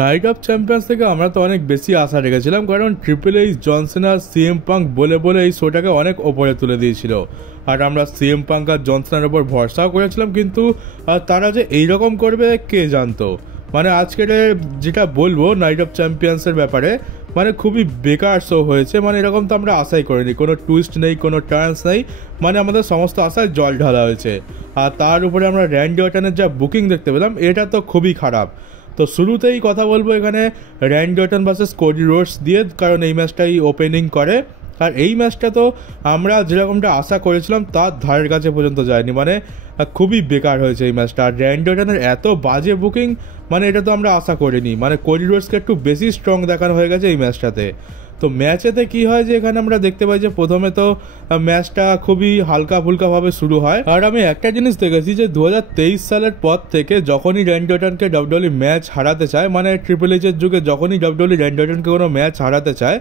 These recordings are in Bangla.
নাইট অফ চ্যাম্পিয়ন্স থেকে আমরা তো অনেক বেশি আশা রেখেছিলাম, কারণ ট্রিপল এইচ, জন সিনা, সিএম পাঙ্ক বলে বলে এই শোটাকে অনেক ওপরে তুলে দিয়েছিল। আর আমরা সিএম পাঙ্ক আর জন সিনার ওপর ভরসাও করেছিলাম, কিন্তু তারা যে এইরকম করবে কে জানতো। মানে আজকের যেটা বলবো নাইট অফ চ্যাম্পিয়ন্সের ব্যাপারে, মানে খুবই বেকার শো হয়েছে। মানে এরকম তো আমরা আশাই করিনি, কোনো টুইস্ট নেই, কোনো টার্নস নেই, মানে আমাদের সমস্ত আশায় জল ঢালা হয়েছে। আর তার উপরে আমরা র্যান্ডি অর্টনের যা বুকিং দেখতে পেলাম, এটা তো খুবই খারাপ। তো শুরুতেই কথা বলবো এখানে Randy Orton versus Cody Rhodes দিয়ে, কারণ এই ম্যাচটাই ওপেনিং করে। আর এই ম্যাচটা তো আমরা যেরকমটা আশা করেছিলাম তার ধারের কাছে পর্যন্ত যায়নি, মানে খুবই বেকার হয়েছে এই ম্যাচটা। আর র্যান্ডি অর্টনের এত বাজে বুকিং, মানে এটা তো আমরা আশা করিনি। মানে কোডি রোডসকে একটু বেশি স্ট্রং দেখানো হয়ে গেছে এই ম্যাচটাতে। তো ম্যাচেতে কি হয় যে এখানে আমরা দেখতে পাই যে প্রথমে তো ম্যাচটা খুবই হালকা ফুলকাভাবে শুরু হয়। আর আমি একটা জিনিস দেখেছি যে 2023 সালের পর থেকে যখনই র্যান্ডি অর্টনকে ডাব্লিউডাব্লিউ ম্যাচ হারাতে চায়, মানে ট্রিপল এইচের যুগে যখনই ডাব্লিউডাব্লিউ র্যান্ডি অর্টনকে কোনো ম্যাচ হারাতে চায়,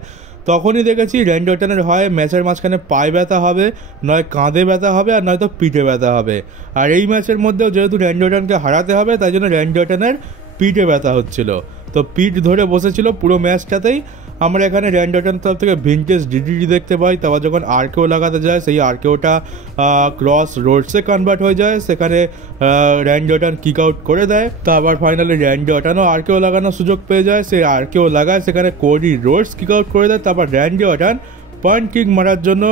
তখনই দেখেছি র্যান্ডি অর্টনের হয় ম্যাচের মাঝখানে পায়ে ব্যথা হবে, নয় কাঁধে ব্যথা হবে, আর নয়তো পিঠে ব্যথা হবে। আর এই ম্যাচের মধ্যেও যেহেতু র্যান্ডি অর্টনকে হারাতে হবে, তাই জন্য র্যান্ডি অর্টনের পিঠে ব্যথা হচ্ছিল, তো পিঠ ধরে বসেছিল পুরো ম্যাচটাতেই। আমরা এখানে র্যান্ডি অর্টন তরফ থেকে ভিনটেজ ডিডিটি দেখতে পাই। তারপর যখন আরকেও লাগাতে যায়, সেই আরকেওটা ক্রস রোডসে কনভার্ট হয়ে যায়, সেখানে র্যান্ডি অর্টন কিক আউট করে দেয়। তারপর ফাইনালি র্যান্ডি অর্টনও আরকেও লাগানোর সুযোগ পেয়ে যায়, সেই আরকেও লাগায়, সেখানে কোডি রোডস কিক আউট করে দেয়। তারপর র্যান্ডি অর্টন পয়েন্ট কিক মারার জন্য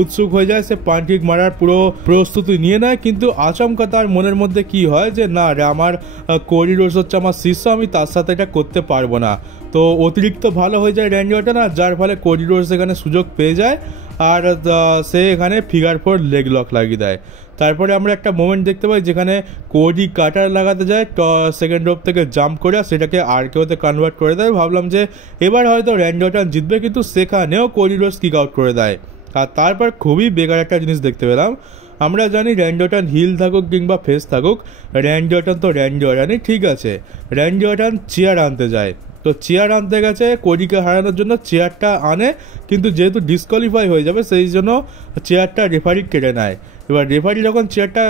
উৎসুক হয়ে যায়, সে পয়েন্ট কিক মারার পুরো প্রস্তুতি নিয়ে নেয়। কিন্তু আচমকা তার মনের মধ্যে কি হয় যে না, আমার কোডি রোডস হচ্ছে আমার শিষ্য, আমি তার সাথে এটা করতে পারবো না। তো অতিরিক্ত ভালো হয়ে যায় র্যান্ডি অর্টন, আর যার ফলে কোডি রোডস এখানে সুযোগ পেয়ে যায়, আর সে এখানে ফিগার 4 লেগ লক লাগিয়ে দেয়। তারপরে আমরা একটা মোমেন্ট দেখতে পাই যেখানে কোডি কাটার লাগাতে যায় সেকেন্ড রোপ থেকে জাম্প করে, সেটাকে আরকেওতে কনভার্ট করে দেয়। ভাবলাম যে এবার হয়তো র্যান্ডি অর্টন জিতবে, কিন্তু সেখানেও কোডি রোডস কিক আউট করে দেয়। আর তারপর খুবই বেকার একটা জিনিস দেখতে পেলাম। আমরা জানি র্যান্ডি অর্টন হিল থাকুক কিংবা ফেস থাকুক, র্যান্ডি অর্টন তো র্যান্ডি অর্টনই, ঠিক আছে। র্যান্ডি অর্টন চেয়ার আনতে যায়, তো চেয়ার আনতে গেছে কোডিকে হারানোর জন্য, চেয়ারটা আনে, কিন্তু যেহেতু ডিসকোয়ালিফাই হয়ে যাবে সেই জন্য চেয়ারটা রেফারি কেটে নেয়। এবার রেফারি যখন চেয়ারটা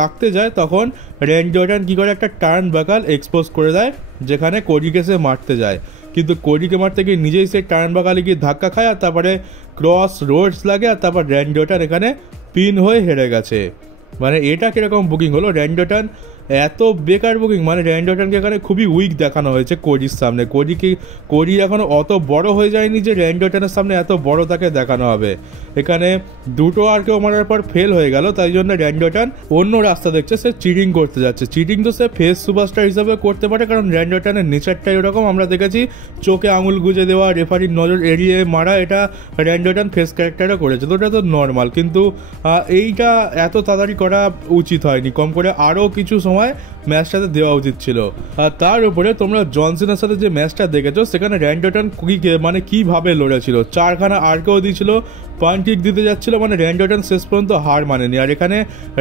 রাখতে যায়, তখন র্যান্ডি অর্টন কী করে একটা টার্ন বাকাল এক্সপোজ করে দেয়, যেখানে কোডিকে সে মারতে যায়। কিন্তু কোডিকে মারতে গিয়ে নিজেই সে টার্ন বাকালে গিয়ে ধাক্কা খায়, আর তারপরে ক্রস রোডস লাগে, আর তারপর র্যান্ডি অর্টন এখানে পিন হয়ে হেরে গেছে। মানে এটা কিরকম বুকিং হলো? র্যান্ডি অর্টন এত বেকার বুকিং, মানে র্যান্ডি অর্টনকে এখানে খুবই উইক দেখানো হয়েছে কোডির সামনে। কোডি এখনো অত বড় হয়ে যায়নি যে র্যান্ডি অর্টনের সামনে এত বড় তাকে দেখানো হবে। এখানে দুটো আর কেউ মারার পর ফেল হয়ে গেল, তাই জন্য র্যান্ডি অর্টন অন্য রাস্তা দেখছে, সে চিটিং করতে যাচ্ছে। চিটিং তো সে ফেস সুপারস্টার হিসাবে করতে পারে, কারণ র্যান্ডি অর্টনের নেচারটাই এরকম। আমরা দেখেছি চোখে আঙুল গুজে দেওয়া, রেফারির নজর এড়িয়ে মারা, এটা র্যান্ডি অর্টন ফেস ক্যারেক্টারও করেছে, তো ওটা তো নর্মাল। কিন্তু এইটা এত তাড়াতাড়ি করা উচিত হয়নি, কম করে আরও কিছু সময় ম্যাচটাতে দেওয়া উচিত ছিল। আর তার উপরে তোমরা জন সিনার সাথে যে ম্যাচটা দেখেছো, সেখানে র্যান্ডি অর্টন মানে কিভাবে লড়েছিল, 4খানা আরকেও দিয়েছিল, পয়েন্ট কিক দিতে যাচ্ছিল, মানে র্যান্ডি অর্টন শেষ পর্যন্ত হার মানেনি। আর এখানে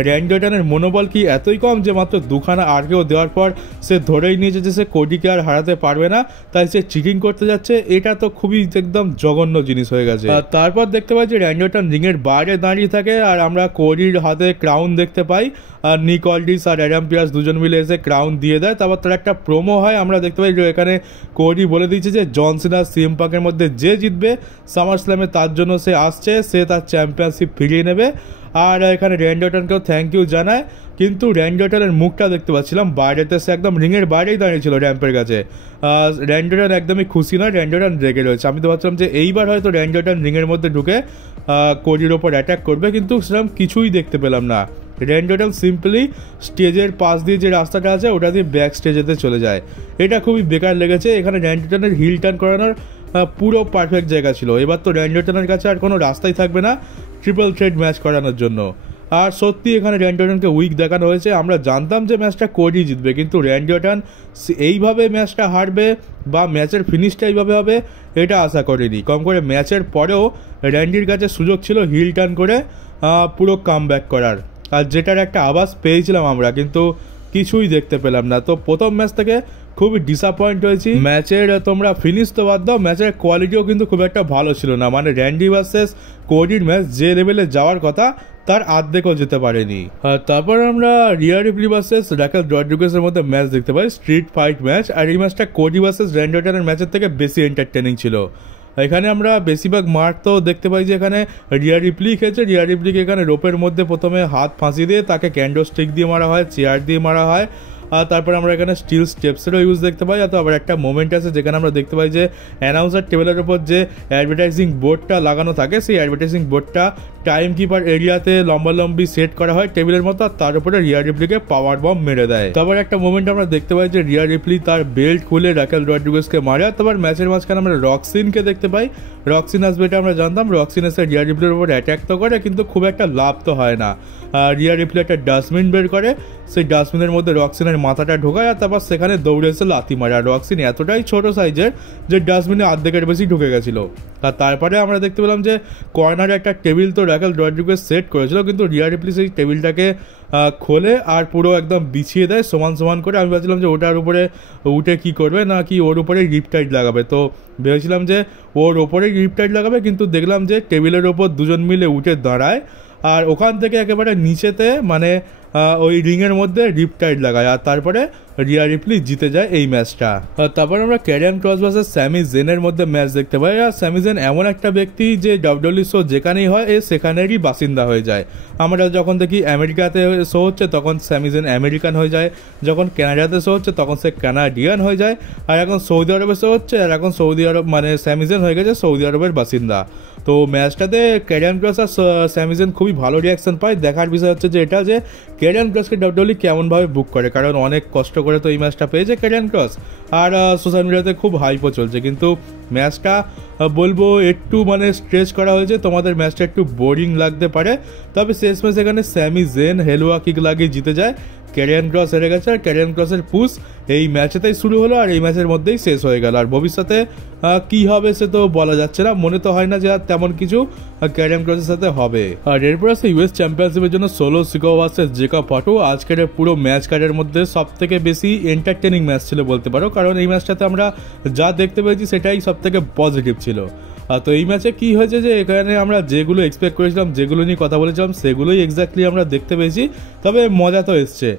র্যান্ডি অর্টনের মনোবল কি এতই কম যে মাত্র 2খানা আরকেও দেওয়ার পর সে ধরেই নিয়েছে যে সে কোডিকে আর হারাতে পারবে না, তাই সে চিটিং করতে যাচ্ছে। এটা তো খুবই একদম জঘন্য জিনিস হয়ে গেছে। আর তারপর দেখতে পাই যে র্যান্ডি অর্টন রিংয়ের বাইরে দাঁড়িয়ে থাকে, আর আমরা কোডির হাতে ক্রাউন দেখতে পাই, আর নিক অল্ডিস আর অ্যাডাম পিয়ার্স দুজন মিলে এসে ক্রাউন দিয়ে দেয়। তারপর তার একটা প্রোমো হয়, আমরা দেখতে পাই যে এখানে কোডি বলে দিয়েছে যে জন সিনা সিএম পাঙ্কের মধ্যে যে জিতবে সামার স্ল্যামে, তার জন্য সে আসছে, সে তার চ্যাম্পিয়নশিপ ফিরিয়ে নেবে। আর এখানে র্যান্ডি অর্টনকেও থ্যাংক ইউ জানায়। কিন্তু র্যান্ডি অর্টনের মুখটা দেখতে পাচ্ছিলাম বাইরেতে, সে একদম রিংয়ের বাইরেই দাঁড়িয়েছিল র্যাম্পের কাছে। র্যান্ডি অর্টন একদমই খুশি নয়, র্যান্ডি অর্টন রেগে রয়েছে। আমি তো ভাবছিলাম যে এইবার হয়তো র্যান্ডি অর্টন রিংয়ের মধ্যে ঢুকে কোডির ওপর অ্যাটাক করবে, কিন্তু সেরকম কিছুই দেখতে পেলাম না। র্যান্ডি অর্টন সিম্পলি স্টেজের পাশ দিয়ে যে রাস্তাটা আছে ওটা দিয়ে ব্যাক স্টেজেতে চলে যায়। এটা খুবই বেকার লেগেছে। এখানে র্যান্ডি অর্টনের হিল টার্ন করানোর পুরো পারফেক্ট জায়গা ছিল। এবার তো র্যান্ডি অর্টনের কাছে আর কোনো রাস্তাই থাকবে না ট্রিপল থ্রেট ম্যাচ করানোর জন্য। আর সত্যি এখানে র্যান্ডি অর্টনকে উইক দেখানো হয়েছে। আমরা জানতাম যে ম্যাচটা কোডি জিতবে, কিন্তু র্যান্ডি অর্টন এইভাবে ম্যাচটা হারবে বা ম্যাচের ফিনিশটা এইভাবে হবে এটা আশা করিনি। কম করে ম্যাচের পরেও র্যান্ডির কাছে সুযোগ ছিল হিল টার্ন করে পুরো কাম ব্যাক করার, আর যেটার একটা আভাস পেয়েছিলাম আমরা, কিন্তু কিছুই দেখতে পেলাম না। তো প্রথম ম্যাচ থেকে খুবই ডিসঅ্যাপয়েন্ট হয়েছি। ম্যাচের তোমরা ফিনিশ তো বাদ দাও, ম্যাচের কোয়ালিটিও কিন্তু খুব একটা ভালো ছিল না। মানে র্যান্ডি ভার্সেস কোডির ম্যাচ যে লেভেলে যাওয়ার কথা তার আর্ধেকও যেতে পারেনি। তারপর আমরা রিয়া রিপ্লি ভার্সেস রাকেল রড্রিগেজের মধ্যে ম্যাচ দেখতে পাই, স্ট্রিট ফাইট ম্যাচ। আর এই ম্যাচটা কোডি ভার্সেস র্যান্ডি অর্টনের ম্যাচের থেকে বেশি এন্টারটেনিং ছিল। এখানে আমরা বেশিরভাগ মার তো দেখতে পাই যে এখানে রিয়া রিপ্লি খেয়েছে। রিয়া রিপ্লিকে এখানে রোপের মধ্যে প্রথমে হাত ফাঁসি দিয়ে তাকে ক্যান্ডো স্টিক দিয়ে মারা হয়, চেয়ার দিয়ে মারা হয়। আর তারপর আমরা এখানে স্টিল স্টেপসেরও ইউজ দেখতে পাই। আর তো আবার একটা মোমেন্ট আছে যেখানে আমরা দেখতে পাই যে অ্যানাউন্সার টেবিলের উপর যে অ্যাডভার্টাইজিং বোর্ডটা লাগানো থাকে, সেই অ্যাডভার্টাইজিং বোর্ডটা টাইম কিপার এরিয়াতে লম্বালম্বি সেট করা হয় টেবিলের মতো, আর তার উপরে রিয়া রিপ্লিকে পাওয়ার বম মেরে দেয়। তারপর একটা মোমেন্ট আমরা দেখতে পাই যে রিয়া রিপ্লি তার বেল্ট খুলে রাকেল রড্রিগেজকে মারে। আর তারপর ম্যাচের মাঝখানে আমরা রক্সিনকে দেখতে পাই। রক্সিন আসবে এটা আমরা জানতাম। রক্সিন এসে রিয়া রিপ্লির উপর অ্যাটাক তো করে, কিন্তু খুব একটা লাভ তো হয় না। রিয়া রিপ্লি একটা ডাস্টবিন বের করে, সেই ডাস্টবিনের মধ্যে রক্সিনের মাথাটা ঢোকায়, আর তারপর সেখানে দৌড়ে এসে লাথি মারে। আর রক্সিন এতটাই ছোট সাইজের যে ডাস্টবিনে অর্ধেকের বেশি ঢুকে গেছিল। আর তারপরে আমরা দেখতে পেলাম যে কর্নারে একটা টেবিল তো রাকেল রড্রিগেজ সেট করেছিল, কিন্তু রিয়া রিপ্লি সেই টেবিলটাকে খোলে আর পুরো একদম বিছিয়ে দেয় সমান সমান করে। আমি ভাবছিলাম যে ওটার উপরে উঠে কি করবে, না কি ওর উপরে রিপটাইট লাগাবে। তো ভেবেছিলাম যে ওর ওপরে রিপটাইট লাগাবে, কিন্তু দেখলাম যে টেবিলের ওপর দুজন মিলে উঠে দাঁড়ায় আর ওখান থেকে একেবারে নিচেতে মানে ওই রিংয়ের মধ্যে রিপটাইট লাগায়। আর তারপরে রিয়া রিপ্লি জিতে যায় এই ম্যাচটা। তারপর আমরা ক্যারিয়ান ক্রস ভার্সেস স্যামি জেনের মধ্যে ম্যাচ দেখতে পাই। আর স্যামি জেন এমন একটা ব্যক্তি যে ডাব্লিউডব্লিউ শো যেখানেই হয় সেখানেরই বাসিন্দা হয়ে যায়। আমরা যখন দেখি আমেরিকাতে শো হচ্ছে তখন স্যামি জেন আমেরিকান হয়ে যায়, যখন কানাডাতে শো হচ্ছে তখন সে কানাডিয়ান হয়ে যায়, আর এখন সৌদি আরবে শো হচ্ছে আর এখন সৌদি আরব মানে স্যামি জেন হয়ে গেছে সৌদি আরবের বাসিন্দা। তো ম্যাচটাতে ক্যারিয়ান ক্রস আর স্যামি জেন খুবই ভালো রিয়াকশন পায়। দেখার বিষয় হচ্ছে যে এটা যে ক্যারিয়ান ক্রসকে ডাব্লিউডব্লিউ কেমনভাবে বুক করে, কারণ অনেক কষ্ট করে তো এই ম্যাচটা পেয়েছে ক্যারিয়ান ক্রস, আর সোশ্যাল মিডিয়াতে খুব হাইপও চলছে। কিন্তু ম্যাচটা বলবো একটু মানে স্ট্রেচ করা হয়েছে, তোমাদের ম্যাচটা একটু বোরিং লাগতে পারে। তবে শেষ ম্যাচ এখানে স্যামি জেন হেলুয়া কিক লাগিয়ে জিতে যায়, ক্যারিয়ান ক্রস হেরে গেছে। আর ক্যারিয়ান ক্রসের পুশ এই ম্যাচেতেই শুরু হলো আর এই ম্যাচের মধ্যেই শেষ হয়ে গেল। আর ভবিষ্যতে কি হবে সে তো বলা যাচ্ছে না, মনে তো হয় না যে আর তেমন কিছু ক্যারিয়ান ক্রসের সাথে হবে। আর এরপর আছে ইউএস চ্যাম্পিয়নশিপের জন্য সোলো সিকোয়া ভার্সেস জেকব ফটো। আজকের পুরো ম্যাচ কার্ডের মধ্যে সব থেকে বেশি এন্টারটেনিং ম্যাচ ছিল বলতে পারো, কারণ এই ম্যাচটাতে আমরা যা দেখতে পেয়েছি সেটাই সব থেকে পজিটিভ ছিল। তো এই ম্যাচে কি হয়েছে যে এখানে আমরা যেগুলো এক্সপেক্ট করেছিলাম, যেগুলো নিয়ে কথা বলেছিলাম, সেগুলোই এক্স্যাক্টলি আমরা দেখতে পেয়েছি। তবে মজা তো এসছে।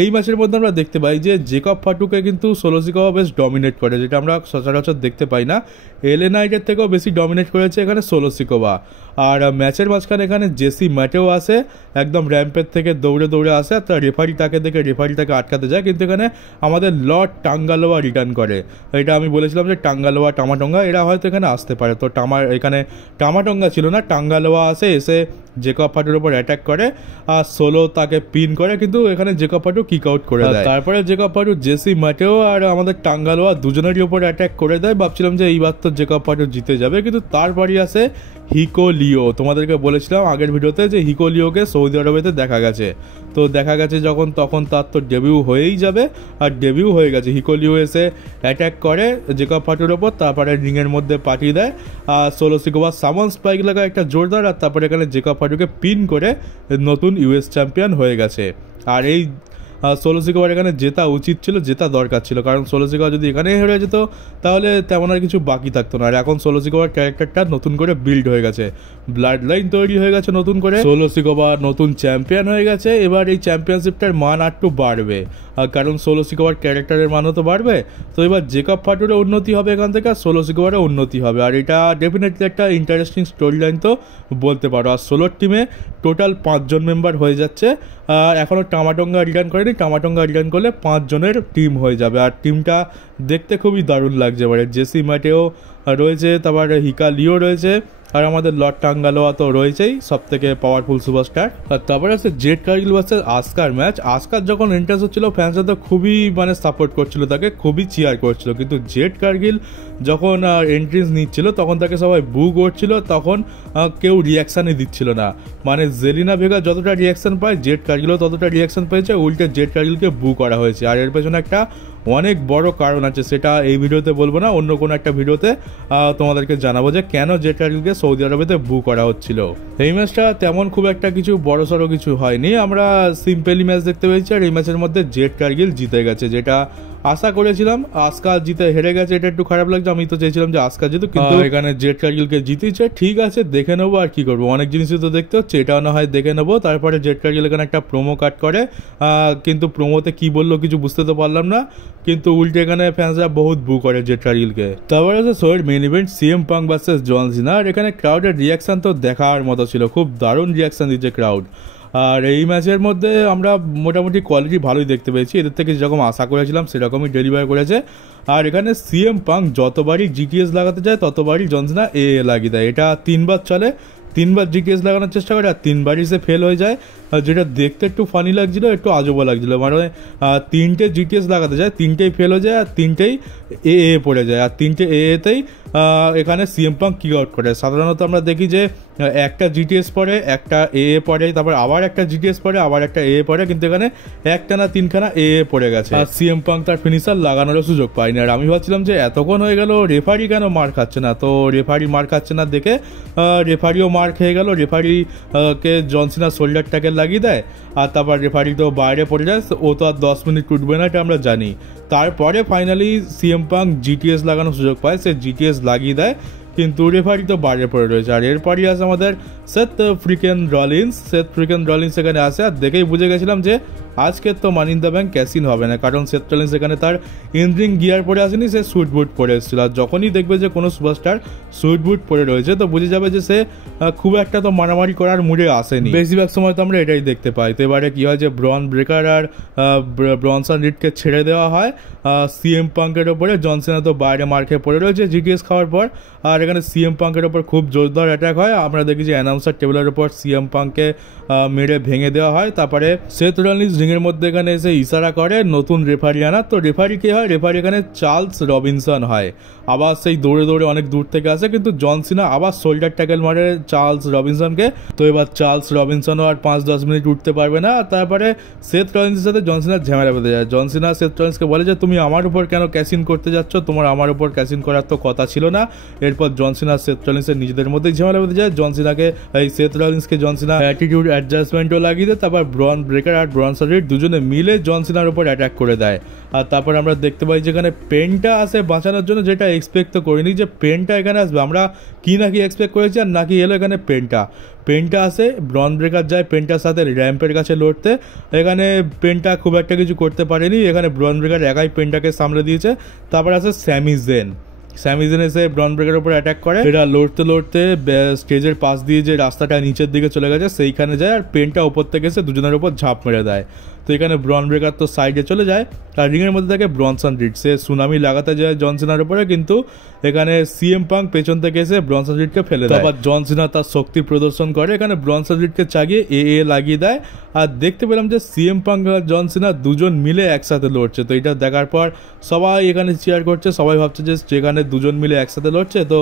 এই ম্যাচের মধ্যে আমরা দেখতে পাই যে জেকব ফাটুকে কিন্তু সোলো সিকোয়া বেশ ডমিনেট করে, যেটা আমরা সচরাচর দেখতে পাই না। এলএ নাইটের থেকেও বেশি ডমিনেট করেছে এখানে সোলো সিকোয়া। আর ম্যাচের মাঝখানে এখানে জেসি ম্যাটেও আসে, একদম র্যাম্পের থেকে দৌড়ে দৌড়ে আসে, আর রেফারি তাকে দেখে রেফারি তাকে আটকাতে যায়, কিন্তু এখানে আমাদের লর্ড টাঙ্গালোয়া রিটার্ন করে। এটা আমি বলেছিলাম যে টাঙ্গালোয়া টামাটঙ্গা এরা হয়তো এখানে আসতে পারে, তো এখানে টামাটঙ্গা ছিল না, টাঙ্গালোয়া আসে, এসে জেকব ফাটুর উপর অ্যাটাক করে আর সোলো তাকে পিন করে, কিন্তু এখানে জেকব ফাটু কিক আউট করে দেয়। তারপরে জেকব ফাটু জেসি ম্যাটেও আর আমাদের টাঙ্গালোয়া দুজনেরই উপর অ্যাটাক করে দেয়। ভাবছিলাম যে এইবার তো জেকব ফাটু জিতে যাবে, কিন্তু তারপরই আসে হিকো লিও। তোমাদেরকে বলেছিলাম আগের ভিডিওতে যে হিকো লিওকে সৌদি আরবেতে দেখা গেছে, তো দেখা গেছে যখন তখন তার তো ডেবিউ হয়েই যাবে, আর ডেবিউ হয়ে গেছে। হিকো লিও এসে অ্যাটাক করে জেকব ফাটুর ওপর, তারপরে রিংয়ের মধ্যে পাঠিয়ে দেয় আর সোলো সিকোয়া সামন স্পাইক লাগা একটা জোরদার, আর তারপরে এখানে জেকব ফাটুকে পিন করে নতুন ইউএস চ্যাম্পিয়ন হয়ে গেছে। আর এই সোলো সিকোয়ার এখানে জেতা উচিত ছিল, জেতা দরকার ছিল, কারণ সোলো সিকোয়া যদি এখানে হেরে যেত তাহলে তেমন আর কিছু বাকি থাকতো না। আর এখন সোলো সিকোয়ার ক্যারেক্টারটা নতুন করে বিল্ড হয়ে গেছে, ব্লাড লাইন তৈরি হয়ে গেছে নতুন করে, সোলো সিকোয়া নতুন চ্যাম্পিয়ন হয়ে গেছে। এবার এই চ্যাম্পিয়নশিপটার মান একটু বাড়বে, কারণ সোলো সিকোয়ার ক্যারেক্টারের মানও তো বাড়বে। তো এবার জেকব ফাটুরও উন্নতি হবে এখান থেকে, আর সোলো সিকোয়ারও উন্নতি হবে, আর এটা ডেফিনেটলি একটা ইন্টারেস্টিং স্টোরি লাইন তো বলতে পারো। আর সোলোর টিমে টোটাল 5 জন মেম্বার হয়ে যাচ্ছে, আর এখনও টামাটঙ্গা রিটার্ন করেনি, টামাটঙ্গা রিটার্ন করলে 5 জনের টিম হয়ে যাবে। আর টিমটা দেখতে খুবই দারুণ লাগছে, এবারে জেসি ম্যাটেও রয়েছে, তারপরে হিকা লিও রয়েছে, আর আমাদের লর্ড টাঙ্গালোয়া তো রয়েছেই সব থেকে পাওয়ারফুল সুপারস্টার। আর তারপরে আছে জেড কার্গিল ভার্সেস আসকার ম্যাচ। আসকার যখন এন্ট্রান্স হচ্ছিল ফ্যান্সরা তো খুবই মানে সাপোর্ট করছিল, তাকে খুবই চিয়ার করছিল, কিন্তু জেড কার্গিল যখন এন্ট্রেন্স নিচ্ছিল তখন তাকে সবাই বু করছিল, তখন কেউ রিয়াকশানই দিচ্ছিল না। মানে জেলিনা ভেগা যতটা রিয়াকশান পায় জেড কার্গিলও ততটা রিয়াকশান পেয়েছে, উল্টে জেড কার্গিলকে বু করা হয়েছে। আর এর পেছনে একটা অনেক বড় কারণ আছে, সেটা এই ভিডিওতে বলবো না, অন্য কোনো একটা ভিডিওতে তোমাদেরকে জানাবো যে কেন জেড কার্গিলকে সৌদি আরবেতে বুক করা হচ্ছিল। এই ম্যাচটা তেমন খুব একটা কিছু বড়সড় কিছু হয়নি, আমরা সিম্পলি ম্যাচ দেখতে পেয়েছি। আর এই ম্যাচের মধ্যে জেড কার্গিল জিতে গেছে, যেটা আশা করেছিলাম। আজকা জিতে হেরে গেছে, এটা একটু খারাপ লাগছে। আমি তো চেয়েছিলাম যে আজকা জিতো, কিন্তু এখানে জেড কার্গিলকে জিতেছে। ঠিক আছে, দেখে নেবো, আর কি করবো, অনেক জিনিসই তো দেখতে হচ্ছে, এটাও না হয় দেখে নেবো। তারপরে জেড কার্গিল এখানে একটা প্রোমো কাট করে, কিন্তু প্রোমোতে কি বললো কিছু বুঝতে তো পারলাম না, কিন্তু উল্টে এখানে ফ্যান্সরা বহুত বু করে জেড কার্গিলকে। তারপরে আছে শোয়ের main event CM Punk versus John Cena. আর এখানে ক্রাউডের রিয়াকশন তো দেখার মতো ছিল, খুব দারুণ রিয়াকশন দিচ্ছে ক্রাউড। আর এই ম্যাচের মধ্যে আমরা মোটামুটি কোয়ালিটি ভালোই দেখতে পেয়েছি, এদের থেকে যেরকম আশা করেছিলাম সেরকমই ডেলিভার করেছে। আর এখানে সিএম পাঙ্ক যতবারই জিটিএস লাগাতে যায় ততবারই জন সিনা এ লাগিয়ে দেয়, এটা 3 বার চলে, 3 বার জিটিএস লাগানোর চেষ্টা করে আর 3 বারই সে ফেল হয়ে যায়, যেটা দেখতে একটু ফানি লাগছিল, একটু আজবা লাগছিল। মানে 3টে জিটিএস লাগাতে যায়, 3টেই ফেল হয়ে যায় আর 3টেই এ পড়ে যায়, আর 3টে এতেই এখানে সিএম পাঙ্ক কিক আউট করে। সাধারণত আমরা দেখি যে একটা জিটিএস পরে, একটা এ পরে, তারপর আবার একটা জিটিএস পরে, আবার একটা এ পরে, কিন্তু এখানে একটা না 3খানা এ পড়ে গেছে। আর সিএম পাঙ্ক তার ফিনিশার লাগানোরও সুযোগ পায়নি। আর আমি ভাবছিলাম যে এতক্ষণ হয়ে গেল রেফারি কেন মার খাচ্ছে না, তো রেফারি মার খাচ্ছে না দেখে রেফারিও মার খেয়ে গেল। রেফারি কে জন সিনা শোল্ডার ট্যাকেল লাগিয়ে দেয়, আর তারপর রেফারি তো বাইরে পড়ে যায়, ও তো আর 10 মিনিট উঠবে না, এটা আমরা জানি। তারপরে ফাইনালি সিএম পাঙ্ক জিটিএস লাগানোর সুযোগ পায়, সে জিটিএস লাগিয়ে দেয়, কিন্তু রেফারি তো বাইরে পড়ে রয়েছে। আর এরপরই আছে আমাদের সেথ ফ্রিকেন রলিন্স এখানে আসে, আর দেখেই বুঝে গেছিলাম যে আজকে তো মানি ইন দ্য ব্যাংক ক্যাসিন হবে না, কারণ সেথ রলিন্স এখানে তার ইঞ্জিন গিয়ার পরে আসেনি, সে সুট বুট পরে এসেছিল। আর যখনই দেখবে যে কোনো সুপারস্টার সুট বুট পরে রয়েছে তো বুঝে যাবে যে সে খুব একটা তো মারামারি করার মুডে আসেনি, বেশিরভাগ সময় তো আমরা এটাই দেখতে পাই। তো এবারে কি হয় যে ব্রন ব্রেকার আর ব্রনসন রিডকে ছেড়ে দেওয়া হয় সিএম পাঙ্কের ওপরে। জন সিনা তো বাইরে মার খেয়ে পড়ে রয়েছে জিটিএস খাওয়ার পর, আর এখানে সিএম পাঙ্কের ওপর খুব জোরদার অ্যাটাক হয়। আমরা দেখি যে অ্যানাউন্সার টেবিলের ওপর সিএম পাঙ্ককে মেরে ভেঙে দেওয়া হয়। তারপরে সেথ রলিন্স রিংয়ের মধ্যে এখানে এসে ইশারা করে নতুন রেফারি আনা। তো রেফারি কে হয়? রেফারি এখানে চার্লস রবিনসন হয়। আবার সেই দৌড়ে দৌড়ে অনেক দূর থেকে আসে, কিন্তু জন সিনা আবার শোল্ডার ট্যাকেল মারে চার্লস রবিনসনকে। তো এবার চার্লস রবিনসনও আর 5-10 মিনিট উঠতে পারবে না। তারপরে সেথ রলিন্সের সাথে জন সিনার ঝামেলা বেঁধে যায়। জন সিনা সেথ রলিন্সকে বলে যে তুমি আমার উপর কেন ক্যাসিন করতে যাচ্ছ, তোমার আমার উপর ক্যাসিন করার তো কথা ছিল না। এরপর জন সিনা সেথ রলিন্সের নিজেদের মধ্যেই ঝামেলা বেঁধে যায়। জন সিনাকে এই সেথ রলিন্সকে জন সিনা অ্যাটিটিউড অ্যাডজাস্টমেন্টও লাগিয়ে দেয়। তারপর ব্রন ব্রেকার আর ব্রনসন রিড দুজনে মিলে জন সিনার উপর অ্যাটাক করে দেয়। আর তারপর আমরা দেখতে পাই যেখানে পেনটা আসে বাঁচানোর জন্য, যেটা এক্সপেক্ট তো করিনি যে পেনটা এখানে আসবে। আমরা কি নাকি এক্সপেক্ট করেছি, আর নাকি এলো এখানে পেনটা আসে। ব্রন ব্রেকার যায় পেনটার সাথে র্যাম্পের কাছে লড়তে, এখানে পেনটা খুব একটা কিছু করতে পারেনি, এখানে ব্রন ব্রেকার একাই পেনটাকে সামলে দিয়েছে। তারপর আসে স্যামি জেন এসে ব্রন ব্রেকারের উপর অ্যাটাক করে। এটা লড়তে লড়তে স্টেজের পাশ দিয়ে যে রাস্তাটা নিচের দিকে চলে গেছে সেইখানে যায়, আর পেনটা ওপর থেকে এসে দুজনের উপর ঝাঁপ মেরে দেয়। তো এখানে ব্রন ব্রেকার তো সাইডে চলে যায়, আর রিংয়ের মধ্যে থাকে ব্রনসন রিড। সে সুনামি লাগাতে যায় জন সিনার উপরে, কিন্তু এখানে সিএম পাঙ্ক পেছন থেকে এসে ব্রনসন রিডকে ফেলে দেয়। আবার জন সিনা তার শক্তি প্রদর্শন করে, এখানে ব্রনসন রিডকে চাগিয়ে এ লাগিয়ে দেয়। আর দেখতে পেলাম যে সিএম পাঙ্ক আর জন সিনা দুজন মিলে একসাথে লড়ছে। তো এটা দেখার পর সবাই এখানে চিয়ার করছে, সবাই ভাবছে যে যেখানে দুজন মিলে একসাথে লড়ছে তো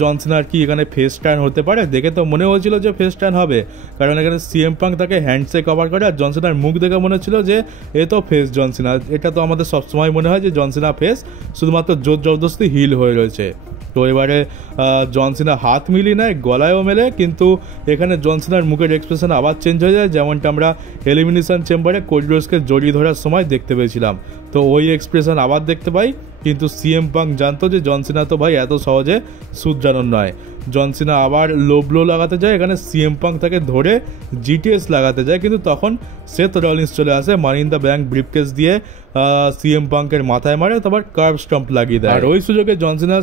জন সিনার কি এখানে ফেস টার্ন হতে পারে। দেখে তো মনে হয়েছিল যে ফেস টার্ন হবে, কারণ এখানে সিএম পাঙ্ক তাকে হ্যান্ডসে কভার করে, আর জন সিনার মুখ দেখে মনে হচ্ছিল যে এ তো ফেস জন সিনা। এটা তো আমাদের সবসময় মনে হয় যে জন সিনা ফেস, শুধুমাত্র জোর জবরদস্তি হিল হয়ে রয়েছে। তো এবারে জন সিনা হাত মিলিয়ে নেয়, গলায়ও মেলে, কিন্তু এখানে জন সিনার মুখের এক্সপ্রেশন আবার চেঞ্জ হয়ে যায়, যেমনটা আমরা এলিমিনেশন চেম্বারে কোডি রোডসকে জড়িয়ে ধরার সময় দেখতে পেয়েছিলাম। তো ওই এক্সপ্রেশন আবার দেখতে পাই, কিন্তু সিএম পাঙ্ক জানতো যে জন সিনা তো ভাই এত সহজে শুধরানোর নয়। জন সিনা আবার লো ব্লো লাগাতে যায়, এখানে সিএম পাঙ্ক তাকে ধরে জিটিএস লাগাতে যায়, কিন্তু তখন সেথ রলিন্স চলে আসে, মানি ইন দ্য ব্যাংক ব্রিফকেস দিয়ে সিএম পাঙ্কের মাথায় মারে, তারপর কার্ভ স্টম্প লাগিয়ে দেয়। আর ওই সুযোগে জন সিনা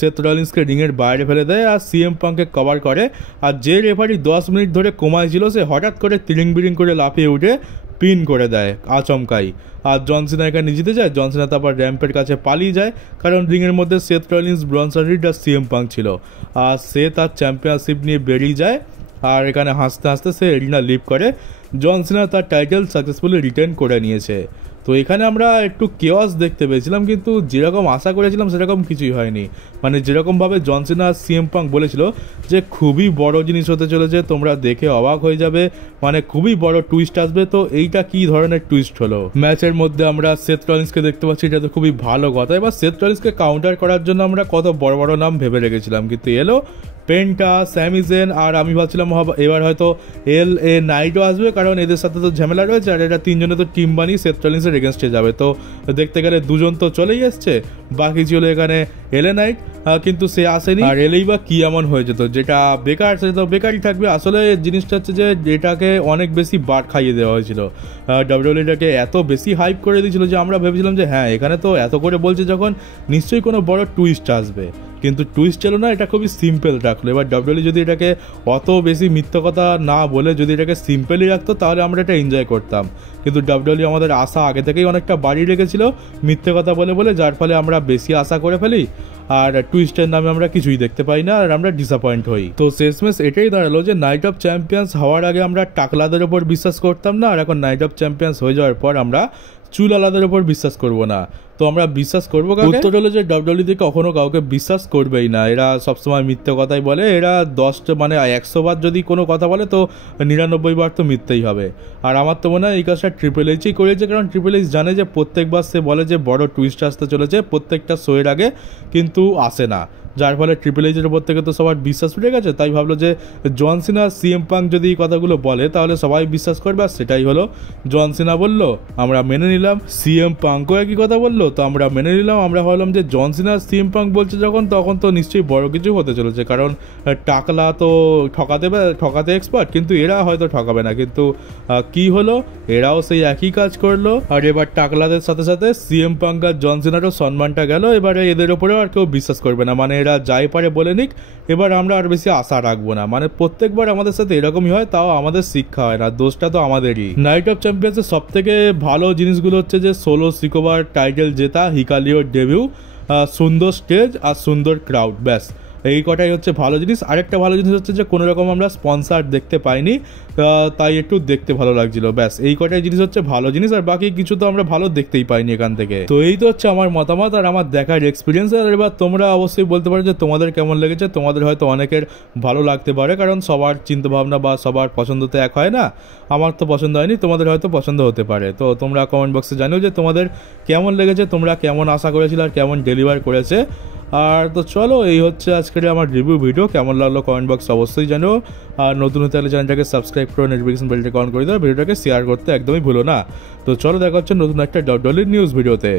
সেথ রলিন্সকে রিংয়ের বাইরে ফেলে দেয়, আর সিএম পাঙ্ককে কভার করে। আর যে রেফারি 10 মিনিট ধরে কোমায় ছিল, সে হঠাৎ করে তিরিং বিরিং করে লাফিয়ে উঠে পিন করে দেয় আচমকাই। আর জন সিনা এখানে জিতে যায়। জন সিনা তারপর র্যাম্পের কাছে পালিয়ে যায়, কারণ রিংয়ের মধ্যে সেথ রলিন্স, ব্রনসন রিড আর সিএম পাঙ্ক ছিল। আর সে তার চ্যাম্পিয়নশিপ নিয়ে বেরিয়ে যায়, আর এখানে হাসতে হাসতে সে এরিনা লিভ করে। জন সিনা তার টাইটেল সাকসেসফুলি রিটার্ন করে নিয়েছে। তো এখানে আমরা একটু কেওয়াস দেখতে পেয়েছিলাম, কিন্তু যেরকম আশা করেছিলাম সেরকম কিছুই হয়নি। মানে যেরকমভাবে জন সিনা আর সিএম পাঙ্ক বলেছিল যে খুবই বড় জিনিস হতে চলেছে, তোমরা দেখে অবাক হয়ে যাবে, মানে খুবই বড় টুইস্ট আসবে। তো এইটা কি ধরনের টুইস্ট হলো? ম্যাচের মধ্যে আমরা সেথ রলিন্সকে দেখতে পাচ্ছি, এটা তো খুবই ভালো কথা। এবার সেথ রলিন্সকে কাউন্টার করার জন্য আমরা কত বড় বড় নাম ভেবে রেখেছিলাম, কিন্তু এলো পেন্টা, স্যামি জেন, আর আমি ভাবছিলাম এবার হয়তো LA নাইটও আসবে, কারণ এদের সাথে তো ঝামেলা রয়েছে, আর এটা তিনজনে তো টিম বানিয়ে সেথ রলিন্সের এগেনস্টে যাবে। তো দেখতে গেলে দুজন তো চলেই এসছে, বাকি ছিল এখানে LA নাইট, কিন্তু সে আসেনি। আর এলেই বা কি এমন হয়ে যেত যেটা বেকার, সেটা তো বেকারই থাকবে। আসলে জিনিসটা হচ্ছে যে এটাকে অনেক বেশি বার খাইয়ে দেওয়া হয়েছিল, WWE এত বেশি হাইপ করে দিয়েছিল যে আমরা ভেবেছিলাম যে হ্যাঁ এখানে তো এত করে বলছে যখন নিশ্চয়ই কোনো বড় টুইস্ট আসবে, কিন্তু টুইস্ট ছিল না, এটা খুবই সিম্পল রাখলো। এবার WWE যদি এটাকে অত বেশি মিথ্যা কথা না বলে যদি এটাকে সিম্পলই রাখতো তাহলে আমরা এটা এনজয় করতাম, কিন্তু WWE আমাদের আশা আগে থেকেই অনেকটা বাড়িয়ে রেখেছিল মিথ্যে কথা বলে বলে, যার ফলে আমরা বেশি আশা করে ফেলি আর টুইস্টের নামে আমরা কিছুই দেখতে পাই না আর আমরা ডিসঅ্যাপয়েন্ট হই। তো শেষমেশ এটাই দাঁড়ালো যে নাইট অফ চ্যাম্পিয়ন্স হওয়ার আগে আমরা টাকলাদের ওপর বিশ্বাস করতাম না, আর এখন নাইট অফ চ্যাম্পিয়ন্স হয়ে যাওয়ার পর আমরা চুলালাদের ওপর বিশ্বাস করব না। তো আমরা বিশ্বাস করবো কাকে? উত্তর হলো যে WWE কখনো কাউকে বিশ্বাস করবেই না, এরা সবসময় মিথ্যে কথাই বলে। এরা 10টা মানে 100 বার যদি কোনো কথা বলে তো 99 বার তো মিথ্যেই হবে। আর আমার তো মনে হয় এই কাজটা ট্রিপল এইচই করেছে, কারণ ট্রিপল এইচ জানে যে প্রত্যেকবার সে বলে যে বড় টুইস্ট আসতে চলেছে প্রত্যেকটা শোয়ের আগে, কিন্তু আসে না, যার ফলে ট্রিপল এইচের উপর থেকে তো সবার বিশ্বাস উঠে গেছে। তাই ভাবলো যে জন সিনা সিএম পাঙ্ক যদি এই কথাগুলো বলে তাহলে সবাই বিশ্বাস করবে, আর সেটাই হলো। জন সিনা বললো, আমরা মেনে নিলাম। সিএম পাঙ্কও একই কথা বললো, তো আমরা মেনে নিলাম। আমরা ভাবলাম যে জন সিনা সিএম পাঙ্ক বলছে যখন, তখন তো নিশ্চয়ই বড় কিছু হতে চলেছে, কারণ টাকলা তো ঠকাতে এক্সপার্ট, কিন্তু এরা হয়তো ঠকাবে না। কিন্তু কি হলো, এরাও সেই একই কাজ করলো। আর এবার টাকলাদের সাথে সাথে সিএম পাঙ্ক আর জন সিনারও সম্মানটা গেল। এবারে এদের উপরেও আর কেউ বিশ্বাস করবে না, মানে এরা যাই পারে বলে নিক, এবার আমরা আর বেশি আশা রাখবো না। মানে প্রত্যেকবার আমাদের সাথে এরকমই হয়, তাও আমাদের শিক্ষা হয় না, দোষটা তো আমাদেরই। নাইট অফ চ্যাম্পিয়ন্সের সব থেকে ভালো জিনিসগুলো হচ্ছে যে সোলো সিকোবার টাইটেল জেতা, হিকালিওর ডেবিউ, সুন্দর স্টেজ আর সুন্দর ক্রাউড, ব্যাস এই কটাই হচ্ছে ভালো জিনিস। আরেকটা ভালো জিনিস হচ্ছে যে কোনো রকম আমরা স্পন্সার দেখতে পাইনি, তাই একটু দেখতে ভালো লাগছিল, ব্যাস এই কটাই জিনিস হচ্ছে ভালো জিনিস। আর বাকি কিছু তো আমরা ভালো দেখতেই পাইনি এখান থেকে। তো এই তো হচ্ছে আমার মতামত আর আমার দেখার এক্সপিরিয়েন্স। আর এবার তোমরা অবশ্যই বলতে পারো যে তোমাদের কেমন লেগেছে। তোমাদের হয়তো অনেকের ভালো লাগতে পারে, কারণ সবার চিন্তাভাবনা বা সবার পছন্দ তো এক হয় না। আমার তো পছন্দ হয়নি, তোমাদের হয়তো পছন্দ হতে পারে। তো তোমরা কমেন্ট বক্সে জানিও যে তোমাদের কেমন লেগেছে, তোমরা কেমন আশা করেছিলে আর কেমন ডেলিভার করেছে। আর তো চলো, এই হচ্ছে আজকের আমার রিভিউ ভিডিও। কেমন লাগলো কমেন্ট বক্স অবশ্যই জানো। আর নতুন হতে হলে চ্যানেলটাকে সাবস্ক্রাইব করে নোটিফিকেশন বেলটাকে অন করে দাও, ভিডিওটাকে শেয়ার করতে একদমই ভুলো না। তো চলো, দেখা হচ্ছে নতুন একটা WWE নিউজ ভিডিওতে।